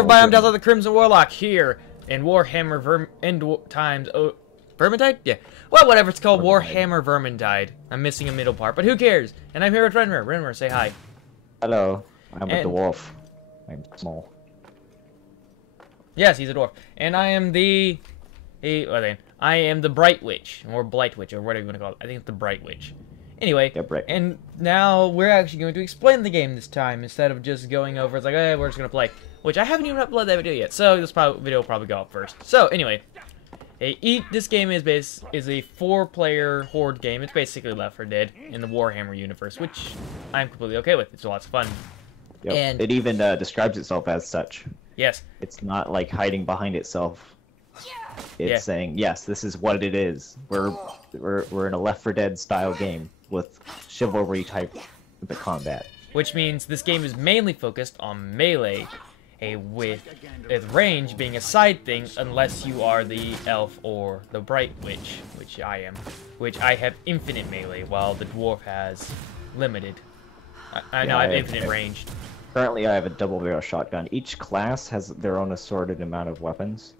everybody, I'm Dazarloc the Crimson Warlock here in Warhammer Times-Vermintide? Yeah. Well, whatever it's called, Warhammer Vermintide. I'm missing a middle part, but who cares? And I'm here with Renmer. Renmer, say hi. Hello. I'm a dwarf. I'm small. Yes, he's a dwarf. And I am I am the Bright Witch, or Blight Witch, or whatever you want to call it. I think it's the Bright Witch. Anyway, yeah, right. And now we're actually going to explain the game this time, instead of just going over, it's like, hey, we're just going to play. Which I haven't even uploaded that video yet, so this video will probably go up first. So, anyway, this game is a 4-player horde game. It's basically Left 4 Dead in the Warhammer universe, which I'm completely okay with. It's lots of fun. Yep. And it even describes itself as such. Yes. It's not like hiding behind itself. It's saying, yes, this is what it is. We're in a Left 4 Dead style game with chivalry type of combat. Which means this game is mainly focused on melee, with range being a side thing unless you are the elf or the Bright Witch, which I am. Which I have infinite melee, while the dwarf has limited. I have infinite range. Currently I have a double barrel shotgun. Each class has their own assorted amount of weapons.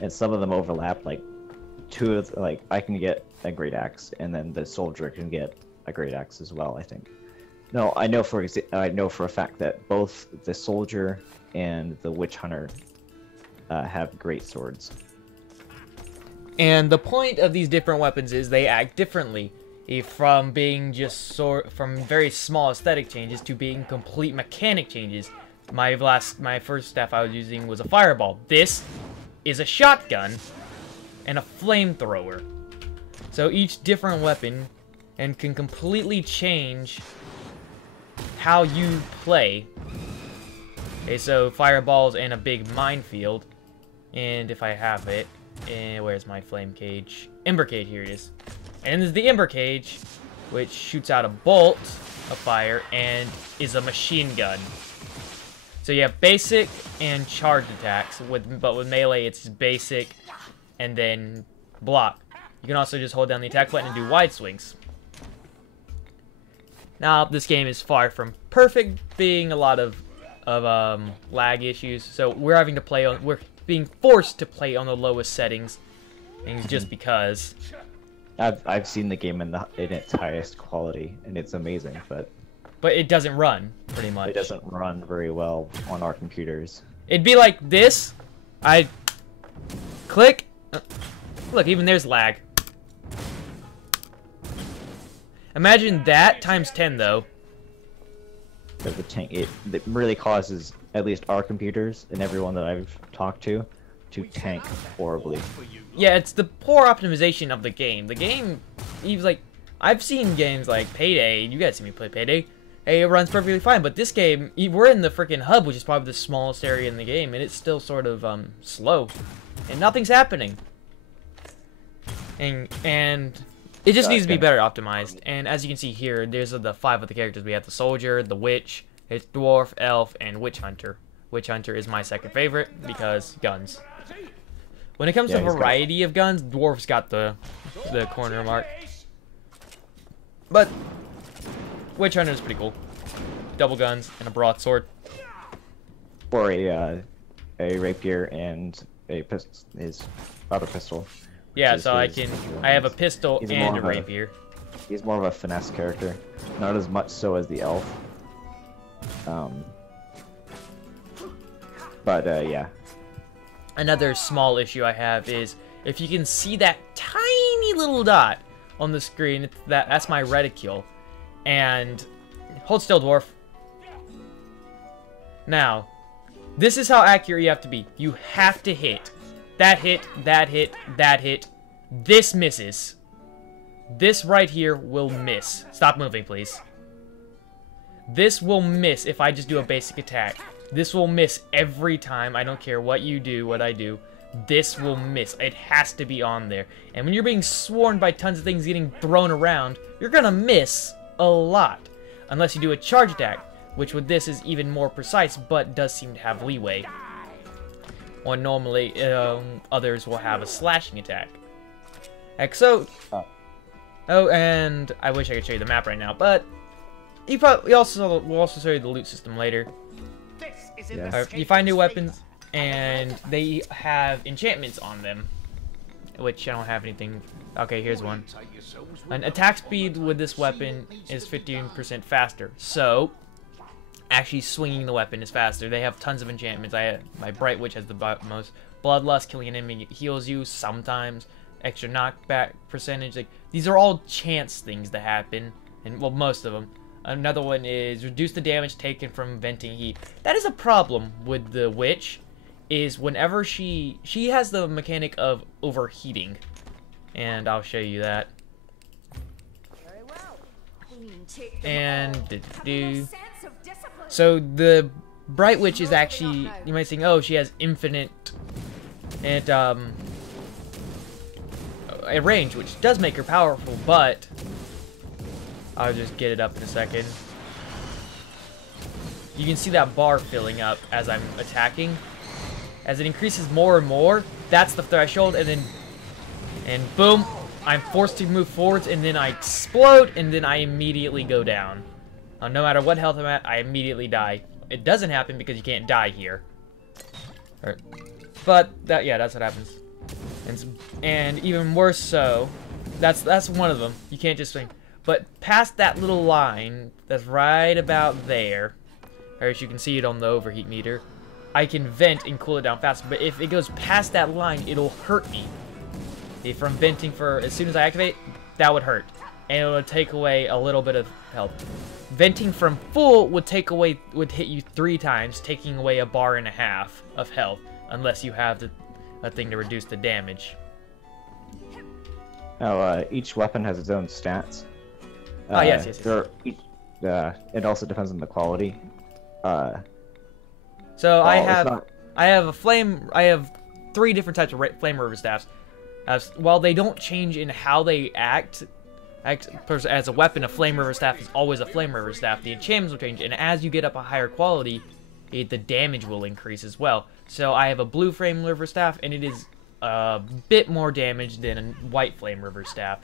And some of them overlap, like I can get a great axe, and then the soldier can get a great axe as well, I think. No, I know for a fact that both the soldier and the witch hunter have great swords. And the point of these different weapons is they act differently, from being from very small aesthetic changes to being complete mechanic changes. My first staff I was using was a fireball. This is a shotgun and a flamethrower. So each different weapon and can completely change how you play. Okay, so fireballs and a big minefield. And if I have it, where's my flame cage? Ember cage, here it is. And this is the ember cage, which shoots out a bolt of fire and is a machine gun. So you have basic and charged attacks, but with melee it's basic and then block. You can also just hold down the attack button and do wide swings. Now, this game is far from perfect, being a lot of lag issues. So we're being forced to play on the lowest settings, and just because. I've seen the game in its highest quality, and it's amazing, but it doesn't run, pretty much. It doesn't run very well on our computers. It'd be like this. I click. Look, even there's lag. Imagine that times 10, though. Because it really causes, at least our computers and everyone that I've talked to tank horribly. Yeah, it's the poor optimization of the game. The game, I've seen games like Payday. You guys see me play Payday. Hey, it runs perfectly fine, but this game, we're in the freaking hub, which is probably the smallest area in the game, and it's still sort of slow, and nothing's happening. And it just needs to be better optimized. And as you can see here, there's the 5 of the characters. We have the soldier, the witch, it's dwarf, elf, and witch hunter. Witch hunter is my second favorite because guns. When it comes to variety of guns, dwarf's got the corner mark. But witch hunter is pretty cool. Double guns and a broadsword. Or a rapier and his other pistol. Yeah, so I have a pistol and a rapier. He's more of a finesse character, not as much so as the elf. Yeah. Another small issue I have is if you can see that tiny little dot on the screen, that's my reticule. And hold still, dwarf. Now, this is how accurate you have to be. You have to hit. That hit, that hit, that hit. This misses. This right here will miss. Stop moving, please. This will miss if I just do a basic attack. This will miss every time. I don't care what you do, what I do. This will miss. It has to be on there. And when you're being swarmed by tons of things getting thrown around, you're gonna miss a lot. Unless you do a charge attack, which with this is even more precise, but does seem to have leeway. Or normally, others will have a slashing attack. So, oh, and I wish I could show you the map right now, but we'll also show you the loot system later. Yeah. Or you find new weapons, and they have enchantments on them, which I don't have anything. Okay, here's one. An attack speed with this weapon is 15% faster, so actually swinging the weapon is faster. They have tons of enchantments. My Bright Witch has the most. Bloodlust, killing an enemy heals you sometimes. Extra knockback percentage. Like, these are all chance things that happen, and well, most of them. Another one is reduce the damage taken from venting heat. That is a problem with the witch, is whenever she has the mechanic of overheating, and I'll show you that. Very well. And so the Bright Witch is actually, you might think, oh, she has infinite a range, which does make her powerful, but I'll just get it up in a second. You can see that bar filling up as I'm attacking. As it increases more and more, that's the threshold, and boom, I'm forced to move forwards, and then I explode, and then I immediately go down. No matter what health I'm at, I immediately die. It doesn't happen because you can't die here. But that's what happens. And even worse so, that's one of them. You can't just swing. But past that little line, that's right about there, or as you can see it on the overheat meter, I can vent and cool it down faster. But if it goes past that line, it'll hurt me. If I'm venting as soon as I activate, that would hurt. And it would take away a little bit of health. Venting from full would hit you 3 times, taking away 1.5 bars of health, unless you have a thing to reduce the damage. Now, each weapon has its own stats. Oh, yes. It also depends on the quality. So I have 3 different types of flame river staffs. While they don't change in how they act as a weapon, a flame river staff is always a flame river staff. The enchantments will change, and as you get up a higher quality, the damage will increase as well. So I have a blue flame river staff, and it is a bit more damage than a white flame river staff.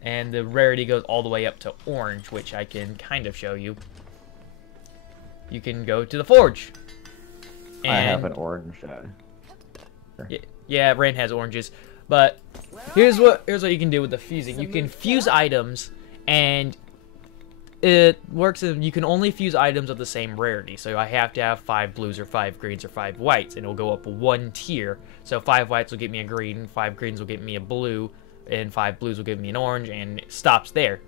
And the rarity goes all the way up to orange, which I can kind of show you. You can go to the forge. And I have an orange. Yeah, Ren has oranges. But here's what you can do with the fusing. You can fuse items, and it works. You can only fuse items of the same rarity. So I have to have 5 blues or 5 greens or 5 whites, and it'll go up 1 tier. So 5 whites will get me a green, 5 greens will get me a blue, and 5 blues will give me an orange, and it stops there.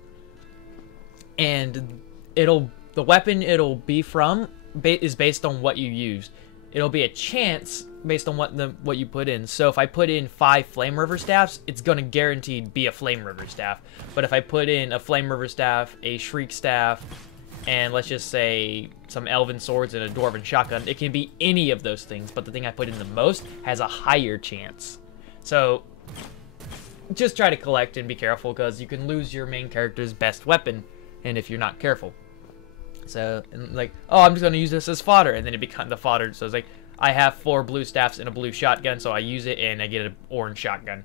And the weapon it'll be from is based on what you use. It'll be a chance based on what you put in. So if I put in 5 flame river staffs, it's gonna guaranteed be a flame river staff. But if I put in a flame river staff, a shriek staff, and let's just say some elven swords and a dwarven shotgun, it can be any of those things. But the thing I put in the most has a higher chance. So just try to collect and be careful, because you can lose your main character's best weapon, and if you're not careful. So, and like, oh, I'm just going to use this as fodder, and then it becomes the fodder. So it's like, I have 4 blue staffs and a blue shotgun, so I use it, and I get an orange shotgun.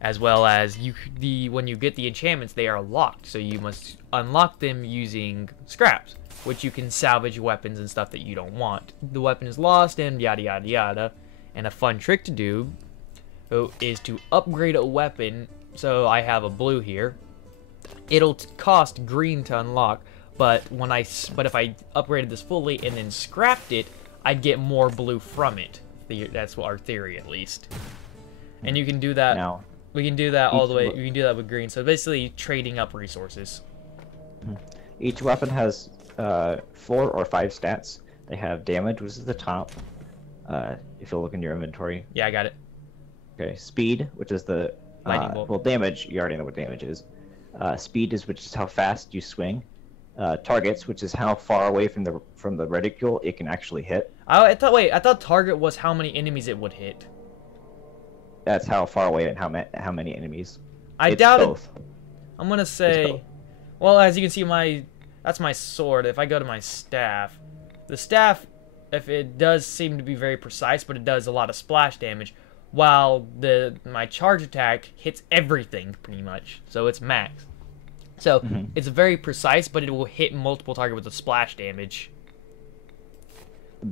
As well as, when you get the enchantments, they are locked, so you must unlock them using scraps, which you can salvage weapons and stuff that you don't want. The weapon is lost, and yada yada yada. And a fun trick to do is to upgrade a weapon. So I have a blue here. It'll cost green to unlock, but if I upgraded this fully and then scrapped it, I'd get more blue from it. That's our theory, at least. And you can do that. Now, we can do that all the way. You can do that with green. So basically, trading up resources. Each weapon has 4 or 5 stats. They have damage, which is the top. If you look in your inventory. Yeah, I got it. Okay, speed, which is the well, damage. You already know what damage is. Speed which is how fast you swing. Targets, which is how far away from the reticule it can actually hit. I thought target was how many enemies it would hit. That's how far away and how many enemies. I doubt it. I'm gonna say, well, as you can see, that's my sword. If I go to my staff, the staff, if it does seem to be very precise, but it does a lot of splash damage. While my charge attack hits everything pretty much, so it's max. So it's very precise, but it will hit multiple targets with a splash damage.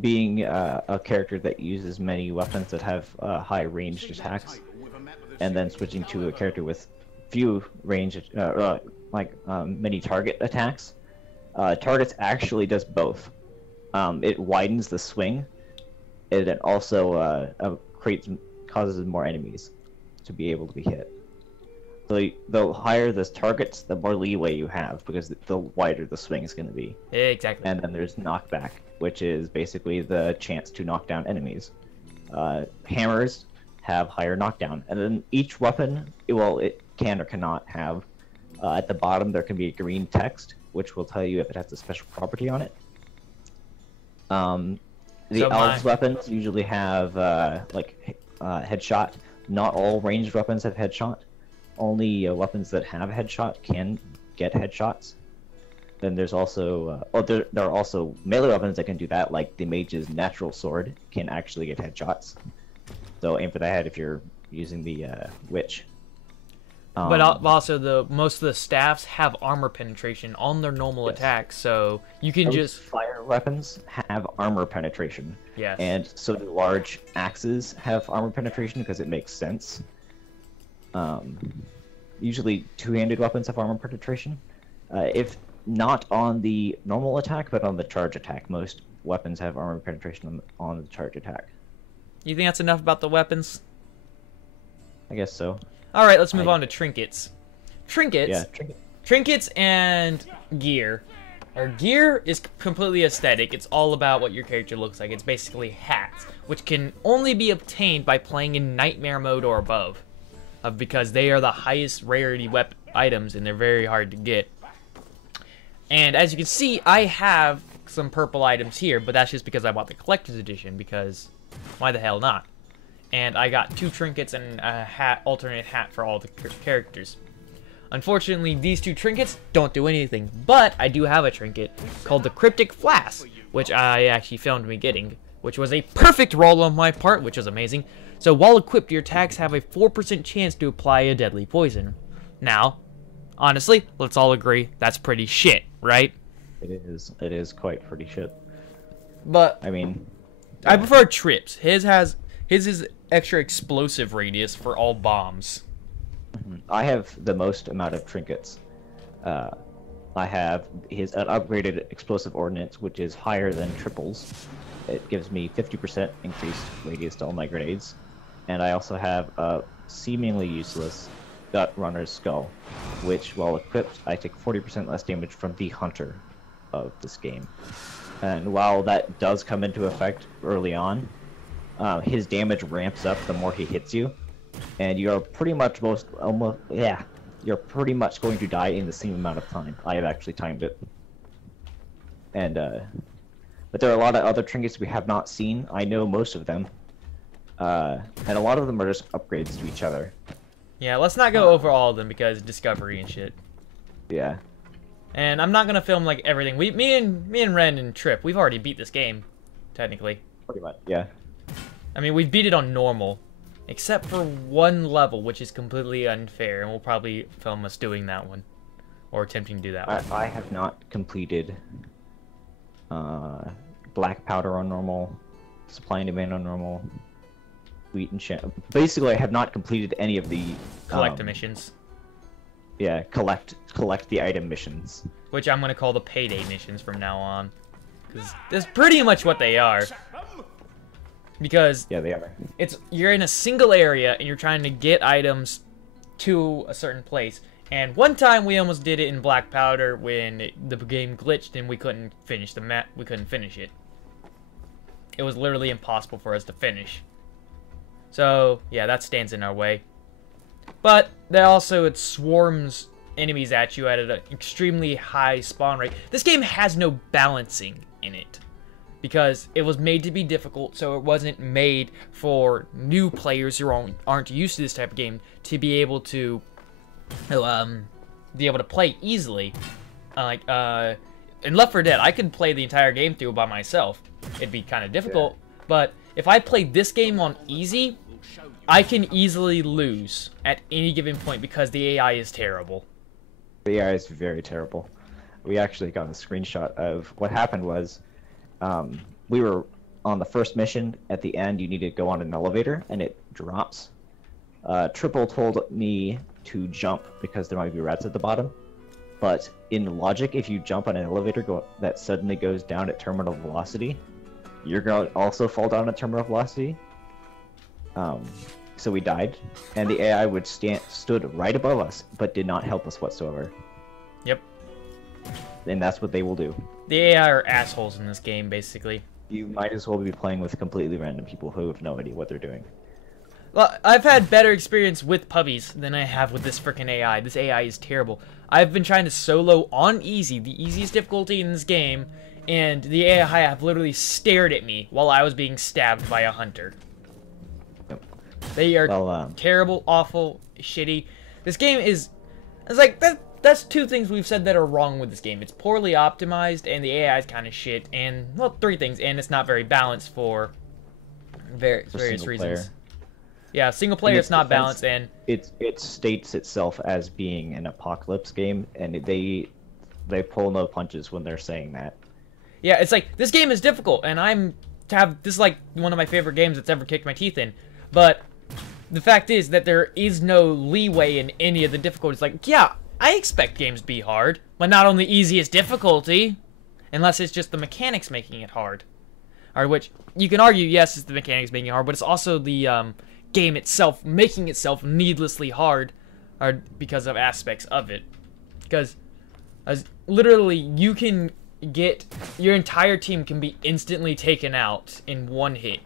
being a character that uses many weapons that have high ranged attacks, and then switching to a character with few range, many target attacks. Targets actually does both. It widens the swing, and it also causes more enemies to be able to be hit. So the higher the targets, the more leeway you have, because the wider the swing is going to be. Exactly. And then there's knockback, which is basically the chance to knock down enemies. Hammers have higher knockdown, and then each weapon, it can or cannot have. At the bottom, there can be a green text, which will tell you if it has a special property on it. The elves' weapons usually have headshot. Not all ranged weapons have headshot. Only weapons that have headshot can get headshots. Then there's also there are also melee weapons that can do that, like the mage's natural sword can actually get headshots. So aim for the head if you're using the witch. But also most of the staffs have armor penetration on their normal attacks, so you can just fire weapons have armor penetration. Yes. And so do large axes have armor penetration because it makes sense. Usually two-handed weapons have armor penetration. If not on the normal attack, but on the charge attack, most weapons have armor penetration on the charge attack. You think that's enough about the weapons? I guess so. All right, let's move on to trinkets. Trinkets. Yeah, Trinkets and gear. Our gear is completely aesthetic. It's all about what your character looks like. It's basically hats, which can only be obtained by playing in Nightmare mode or above, because they are the highest rarity items and they're very hard to get. And as you can see, I have some purple items here, but that's just because I bought the collector's edition, because why the hell not? And I got 2 trinkets and a alternate hat for all the characters. Unfortunately, these 2 trinkets don't do anything, but I do have a trinket called the Cryptic Flask, which I actually filmed me getting, which was a perfect roll on my part, which was amazing. So while equipped, your attacks have a 4% chance to apply a deadly poison. Now, honestly, let's all agree that's pretty shit, right? It is quite pretty shit. But I mean, I prefer Trips. His is extra explosive radius for all bombs. I have the most amount of trinkets. I have an upgraded explosive ordnance, which is higher than triples. It gives me 50% increased radius to all my grenades. And I also have a seemingly useless Gut Runner's Skull, which, while equipped, I take 40% less damage from the hunter of this game. And while that does come into effect early on, his damage ramps up the more he hits you, and you're pretty much you're pretty much going to die in the same amount of time. I have actually timed it. And but there are a lot of other trinkets we have not seen. I know most of them, and a lot of them are just upgrades to each other. Yeah, let's not go over all of them because discovery and shit. Yeah. And I'm not gonna film like everything. Me and Ren and Trip, we've already beat this game, technically. Pretty much. Yeah. I mean, we've beat it on normal, except for one level, which is completely unfair, and we'll probably film us doing that one, or attempting to do that one. I have not completed black powder on normal, supply and demand on normal, wheat and shit. Basically, I have not completed any of the Collect missions. Yeah, collect the item missions. Which I'm gonna call the payday missions from now on, because that's pretty much what they are. Because yeah, they are. You're in a single area and you're trying to get items to a certain place. And one time we almost did it in Black Powder when the game glitched and we couldn't finish the map. We couldn't finish it. It was literally impossible for us to finish. So yeah, that stands in our way. But it swarms enemies at you at an extremely high spawn rate. This game has no balancing in it, because it was made to be difficult, so it wasn't made for new players who aren't used to this type of game to be able to play easily. In Left 4 Dead, I could play the entire game through by myself. It'd be kind of difficult, but if I played this game on easy, I can easily lose at any given point because the AI is terrible. The AI is very terrible. We actually got a screenshot of what happened was, we were on the first mission, at the end, you need to go on an elevator, and it drops. Triple told me to jump because there might be rats at the bottom. But in logic, if you jump on an elevator that suddenly goes down at terminal velocity, you're going to also fall down at terminal velocity. So we died, and the AI stood right above us, but did not help us whatsoever. Yep. And that's what they will do. The AI are assholes in this game, basically. You might as well be playing with completely random people who have no idea what they're doing. Well, I've had better experience with puppies than I have with this freaking AI. This AI is terrible. I've been trying to solo on easy, the easiest difficulty in this game, and the AI have literally stared at me while I was being stabbed by a hunter. Yep. They are terrible, awful, shitty. This game is... It's like, that's two things we've said that are wrong with this game. It's poorly optimized, and the AI is kind of shit, and, well, three things, and it's not very balanced for various reasons. Player. Yeah, single player, it's not balanced, and... It states itself as being an apocalypse game, and they pull no punches when they're saying that. Yeah, it's like, this game is difficult, and this is like one of my favorite games that's ever kicked my teeth in, but the fact is that there is no leeway in any of the difficulties. Like, yeah, I expect games to be hard, but not on the easiest difficulty, unless it's just the mechanics making it hard. Or which, you can argue, yes, it's the mechanics making it hard, but it's also the, game itself making itself needlessly hard or because of aspects of it. Because literally you can get your entire team can be instantly taken out in one hit,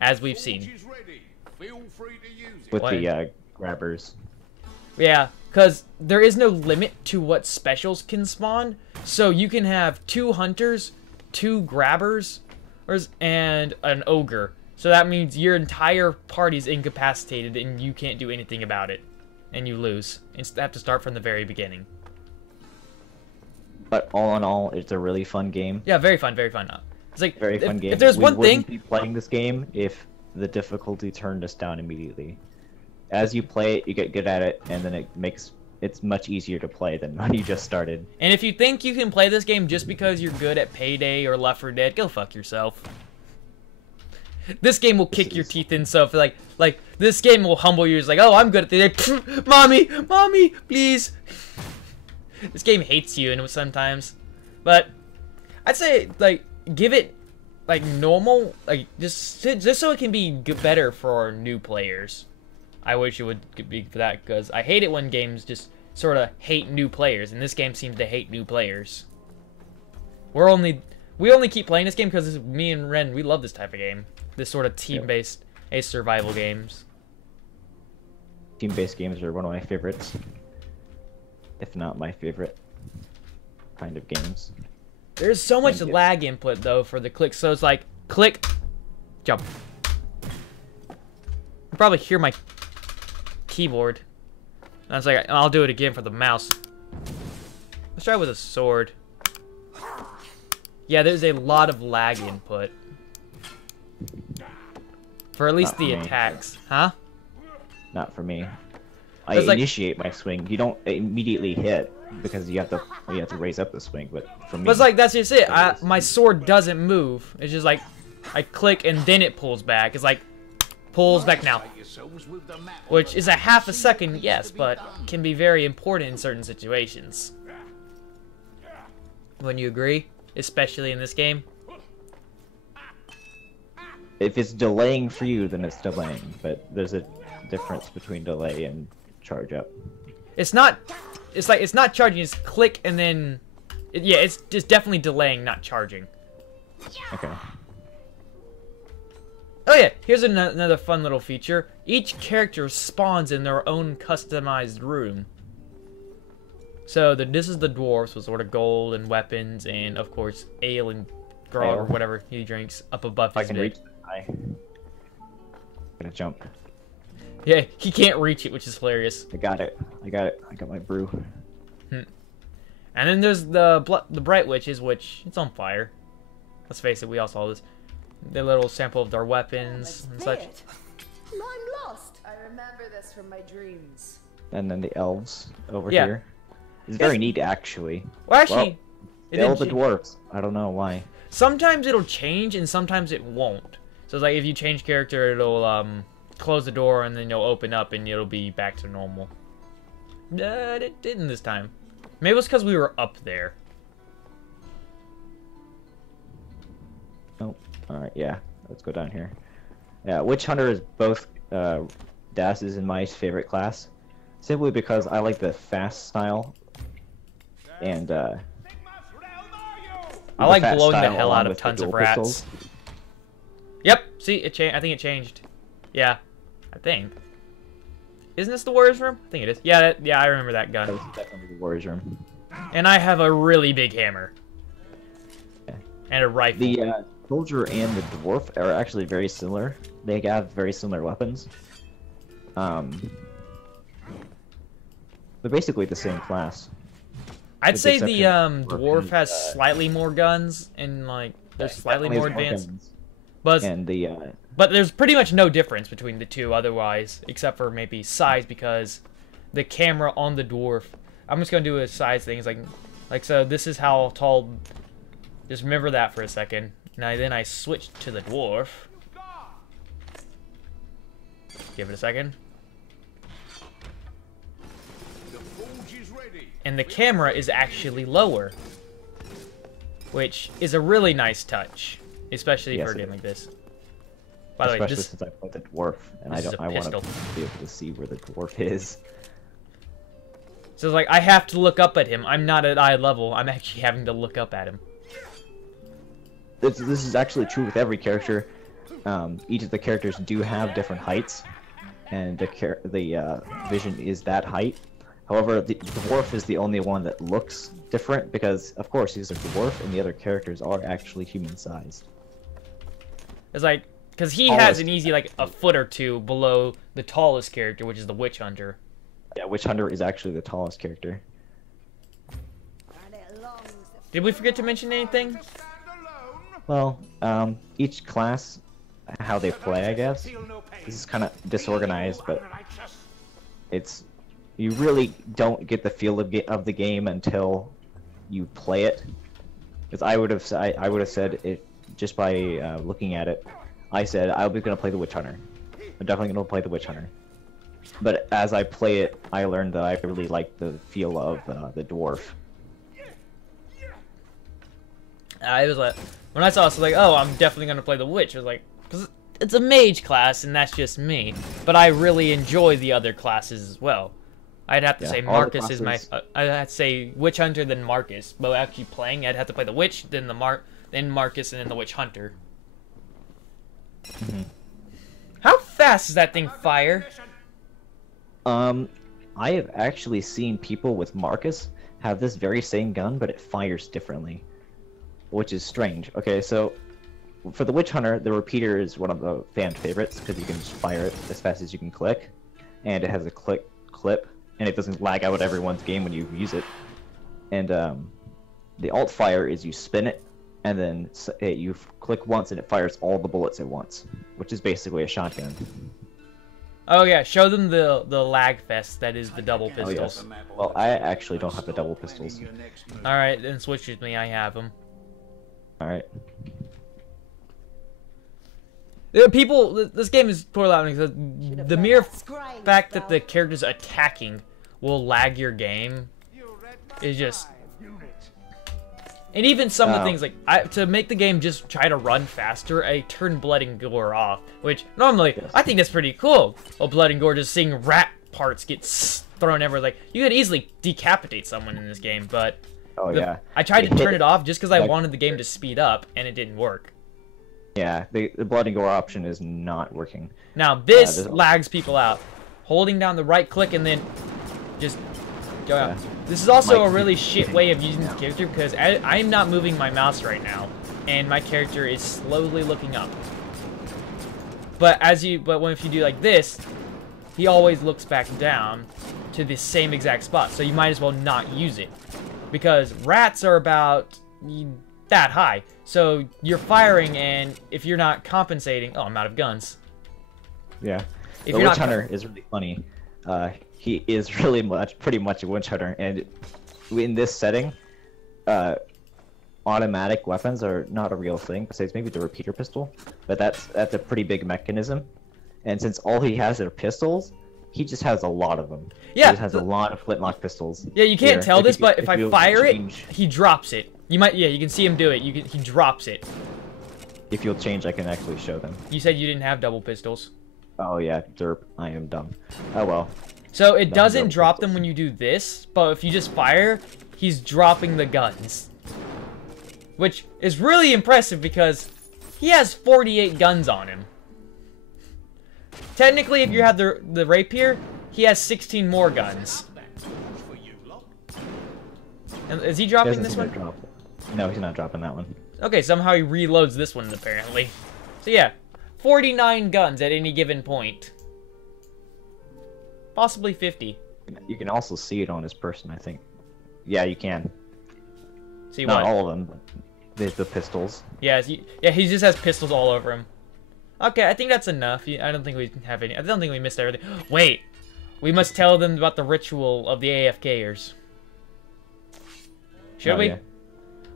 as we've seen with the grabbers. Yeah, because there is no limit to what specials can spawn, so you can have 2 hunters, 2 grabbers, and an ogre. So that means your entire party's incapacitated and you can't do anything about it. And you lose. And have to start from the very beginning. But all in all, it's a really fun game. Yeah, very fun, very fun. It's like, very fun game. If there's one thing... We wouldn't be playing this game if the difficulty turned us down immediately. As you play it, you get good at it, and then it's much easier to play than when you just started. And if you think you can play this game just because you're good at Payday or Left 4 Dead, go fuck yourself. This game will kick your teeth in, so if like this game will humble you. It's like, oh, I'm good at this. Mommy, please. This game hates you, and sometimes, but I'd say like give it like normal, like just so it can be better for our new players. I wish it would be for that, because I hate it when games just sort of hate new players, and this game seems to hate new players. We only keep playing this game because me and Ren, we love this type of game. This sort of team-based survival games. Team-based games are one of my favorites, if not my favorite kind of games. There's so much lag input though for the click, so it's like click, jump. You probably hear my keyboard. And I was like, I'll do it again for the mouse. Let's try with a sword. Yeah, there's a lot of lag input. For at least the attacks. Huh? Not for me. I initiate my swing. You don't immediately hit because you have to raise up the swing, but for me... But it's like, that's just it. My sword doesn't move. It's just like, I click and then it pulls back. It's like, pulls back now. Which is a half a second, yes, but can be very important in certain situations. Wouldn't you agree? Especially in this game? If it's delaying for you, then it's delaying, but there's a difference between delay and charge up. It's not charging, it's click and then... Yeah, it's just definitely delaying, not charging. Okay. Oh yeah, here's another fun little feature. Each character spawns in their own customized room. So this is the dwarves with sort of gold and weapons and, of course, ale and grog or whatever he drinks up above his I can reach the eye. Gonna jump. Yeah, he can't reach it, which is hilarious. I got it. I got my brew. And then there's the Bright Witches, which it's on fire. Let's face it, we all saw this. The little sample of their weapons and such. I'm lost. I remember this from my dreams. And then the elves over here. It's very neat, actually. Well, actually, the dwarves. I don't know why. sometimes it'll change and sometimes it won't. So it's like if you change character, it'll close the door and then you'll open up and it'll be back to normal. But it didn't this time. Maybe it was because we were up there. Oh, alright, yeah. Let's go down here. Yeah, Witch Hunter is both Daz's and my favorite class. Simply because I like the fast style. And, I like blowing the hell out of with tons the of dual rats. pistols. Yep, see, it changed. I think it changed. Yeah, I think. Isn't this the Warrior's Room? I think it is. Yeah, yeah, I remember that gun. That was definitely the Warrior's Room. And I have a really big hammer. Yeah. And a rifle. The soldier and the dwarf are actually very similar. They have very similar weapons. They're basically the same class. I'd say the exception dwarf has is, slightly more guns and like they're slightly more advanced. But And the but there's pretty much no difference between the two otherwise, except for maybe size because the camera on the dwarf. I'm just gonna do a size thing. It's like so. This is how tall. Just remember that for a second. Now then I switched to the dwarf. Give it a second. And the camera is actually lower, which is a really nice touch, especially for a game like this. By the way, especially this, since I played the dwarf, and I this is a want to pistol. be able to see where the dwarf is. so it's like I have to look up at him. I'm not at eye level. I'm actually having to look up at him. This is actually true with every character. Each of the characters do have different heights, and the vision is that height. However, the dwarf is the only one that looks different because, of course, he's a dwarf, and the other characters are actually human-sized. It's like because he has an easy like a foot or two below the tallest character, which is the Witch Hunter. Yeah, Witch Hunter is actually the tallest character. Did we forget to mention anything? Well, each class, how they play, I guess. This is kind of disorganized, but it's you really don't get the feel of the game until you play it. Because I would have said it just by looking at it. I said I was going to play the Witch Hunter. I'm definitely going to play the Witch Hunter. But as I play it, I learned that I really like the feel of the dwarf. I was like, when I saw it, I was like, oh, I'm definitely gonna play the Witch. I was like, because it's a mage class, and that's just me. But I really enjoy the other classes as well. I'd have to say Marcus is my. I'd have to say Witch Hunter then Marcus. But actually playing, I'd have to play the Witch, then then Marcus, and then the Witch Hunter. Mm-hmm. How fast does that thing fire? I have actually seen people with Marcus have this very same gun, but it fires differently, which is strange. Okay, so for the Witch Hunter, the repeater is one of the fan favorites because you can just fire it as fast as you can click, and it has a clip, and it doesn't lag out everyone's game when you use it. And the alt fire is you spin it, and then you click once and it fires all the bullets at once, which is basically a shotgun. Oh yeah, show them the lag fest that is the double pistols. Oh, yes. Well, I actually don't have the double pistols. All right, then switch with me. I have them. All right. People, this game is poorly out because the mere fact that the characters attacking will lag your game is just. And even some of the things like to make the game just try to run faster, I turn Blood and Gore off, which normally I think that's pretty cool. Well, Blood and Gore, just seeing rat parts get thrown everywhere, like you could easily decapitate someone in this game, but I tried to turn it off just because I wanted the game to speed up, and it didn't work. Yeah, the Blood and Gore option is not working. Now this lags people out. Holding down the right click and then just go out. This is also a really shit way of using the character because I'm not moving my mouse right now, and my character is slowly looking up. But if you do like this, he always looks back down to the same exact spot. So you might as well not use it because rats are about that high. So you're firing, and if you're not compensating, oh, I'm out of guns. Yeah, the Witch Hunter is really funny. He is really pretty much a Witch Hunter, and in this setting, automatic weapons are not a real thing, besides maybe the repeater pistol, but that's a pretty big mechanism. And since all he has are pistols, he just has a lot of them. Yeah, he just has a lot of flintlock pistols. Yeah, you can't tell this, but if I fire it, change, he drops it. You might, yeah, you can see him do it. He drops it. if you'll change, I can actually show them. You said you didn't have double pistols. Oh yeah, derp. I am dumb. Oh well. So it doesn't drop them when you do this, but if you just fire, he's dropping the guns. Which is really impressive because he has 48 guns on him. Technically, if you have the rapier, he has 16 more guns. And is he dropping this one? No, he's not dropping that one. Okay, somehow he reloads this one, apparently. So yeah, 49 guns at any given point. Possibly 50. You can also see it on his person, I think. Yeah, you can. See Not what? all of them, but there's the pistols. Yeah, he just has pistols all over him. Okay, I think that's enough. I don't think we have any. I don't think we missed everything. Wait, we must tell them about the ritual of the AFKers. Should we? Yeah.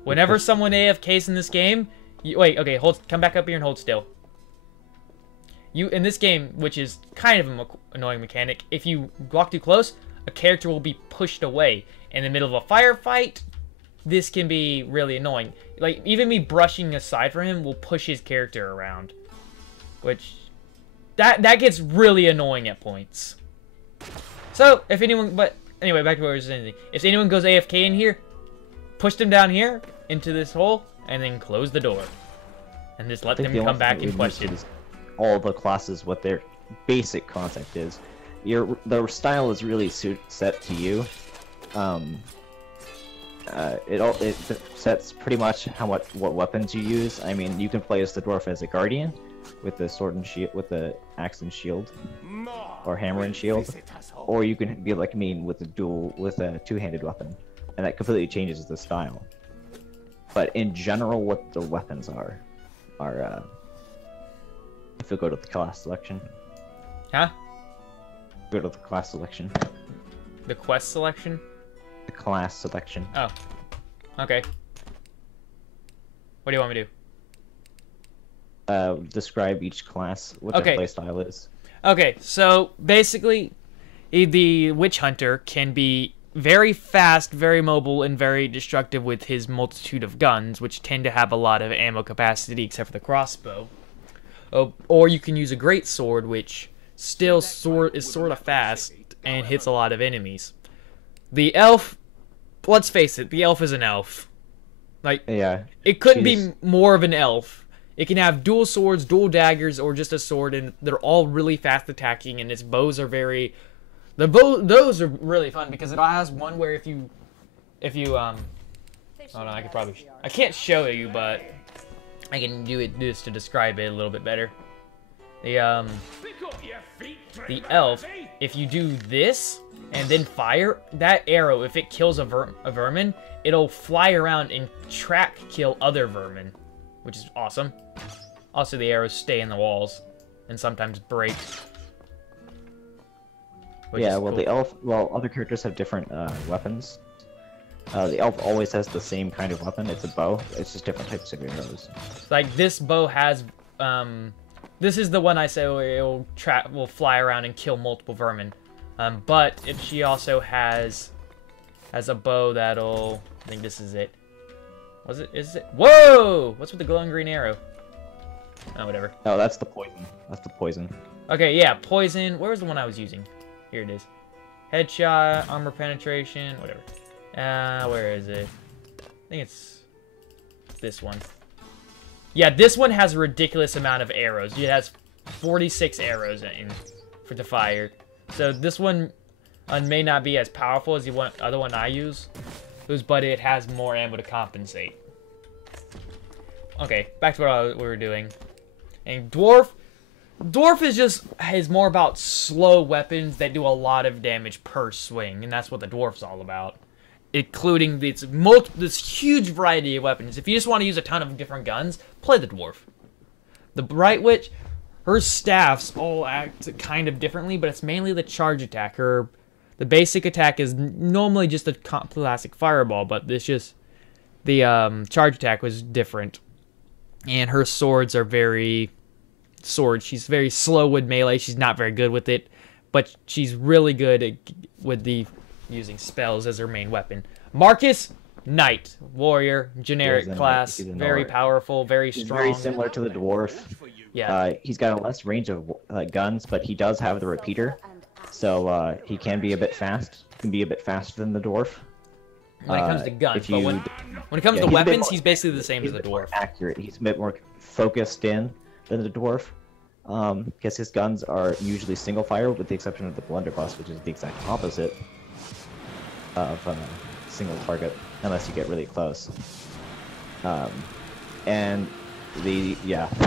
Whenever someone AFKs in this game, wait. Okay, come back up here and hold still. In this game, which is kind of an annoying mechanic, if you walk too close, a character will be pushed away. In the middle of a firefight, this can be really annoying. Like, even me brushing aside from him will push his character around. Which, that gets really annoying at points. So, if anyone, but anyway, back to what I was saying. If anyone goes AFK in here, push them down here, into this hole, and then close the door. And just let them come back and question. All the classes, what their basic concept is. The style is really set to you. It sets pretty much what weapons you use. I mean, you can play as the dwarf as a guardian, with the sword and shield, with the axe and shield, or hammer and shield, or you can be like me with a two-handed weapon, and that completely changes the style. But in general, what the weapons are if you go to the class selection. Huh? Go to the class selection. The quest selection? The class selection. Oh. Okay. What do you want me to do? Describe each class, what their playstyle is. Okay, so basically, the Witch Hunter can be very fast, very mobile, and very destructive with his multitude of guns, which tend to have a lot of ammo capacity, except for the crossbow. Or you can use a great sword, which still is sort of fast and hits a lot of enemies. The elf, let's face it, the elf is an elf. Like, yeah, it couldn't be more of an elf. It can have dual swords, dual daggers, or just a sword, and they're all really fast attacking, and its bows are very... those are really fun, because it has one where if you oh no, I can't show you, but I can do it just to describe it a little bit better. The elf, if you do this and then fire that arrow, if it kills a vermin, it'll fly around and kill other vermin, which is awesome. Also, the arrows stay in the walls and sometimes break. Yeah, well, cool. Other characters have different weapons. The elf always has the same kind of weapon. It's a bow. It's just different types of arrows. Like, this bow has, this is the one I say will fly around and kill multiple vermin. But she also has a bow that'll, I think this is it. Is it? Whoa! What's with the glowing green arrow? Oh, whatever. Oh, that's the poison. That's the poison. Okay, yeah, poison. Where was the one I was using? Here it is. Headshot, armor penetration, whatever. Where is it? I think it's this one. Yeah, this one has a ridiculous amount of arrows. It has 46 arrows to fire. So this one may not be as powerful as the other one I use, but it has more ammo to compensate. Okay, back to what we were doing. And Dwarf is more about slow weapons that do a lot of damage per swing, and that's what the Dwarf's all about. Including this huge variety of weapons. If you just want to use a ton of different guns, play the Dwarf. The Bright Witch, her staffs all act kind of differently, but it's mainly the charge attack. The basic attack is normally just a classic fireball, but charge attack was different. And her swords are very she's very slow with melee. She's not very good with it, but she's really good with using spells as her main weapon. Marcus, knight, warrior, generic class, very powerful, very strong. He's very similar to the dwarf. Yeah. He's got a less range of guns, but he does have the repeater, so he can be a bit fast. Can be a bit faster than the dwarf. When it comes to guns, but when it comes to weapons, he's basically the same as the dwarf. Accurate. He's a bit more focused in than the dwarf. Because his guns are usually single fire, with the exception of the blunderbuss, which is the exact opposite of single target, unless you get really close. And the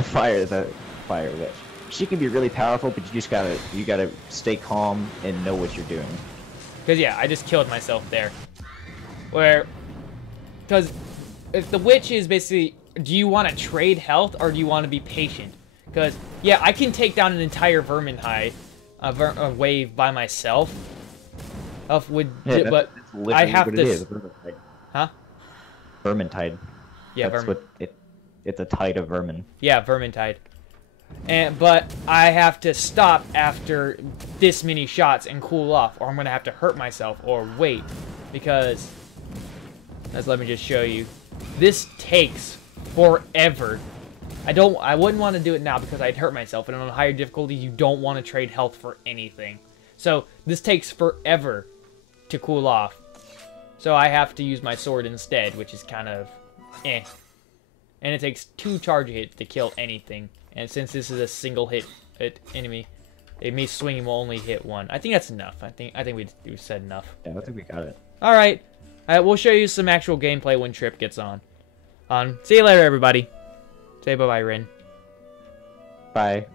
fire witch. She can be really powerful, but you just gotta stay calm and know what you're doing. Because yeah, I just killed myself there. Because if the witch is basically, do you want to trade health or do you want to be patient? Because yeah, I can take down an entire Vermintide, a wave by myself. But I have to. Huh? Vermintide. Yeah, that's what it's a tide of vermin. Yeah, Vermintide. But I have to stop after this many shots and cool off, or I'm gonna have to hurt myself or wait, because let me just show you. This takes forever. I wouldn't want to do it now because I'd hurt myself, and on higher difficulty, you don't want to trade health for anything. So this takes forever to cool off. So I have to use my sword instead, which is kind of eh. And it takes 2 charge hits to kill anything. And since this is a single hit enemy, me swinging will only hit 1. I think that's enough. I think we've said enough. Yeah, I think we got it. All right. We'll show you some actual gameplay when Trip gets on. See you later, everybody. Say bye-bye, Ren. Bye.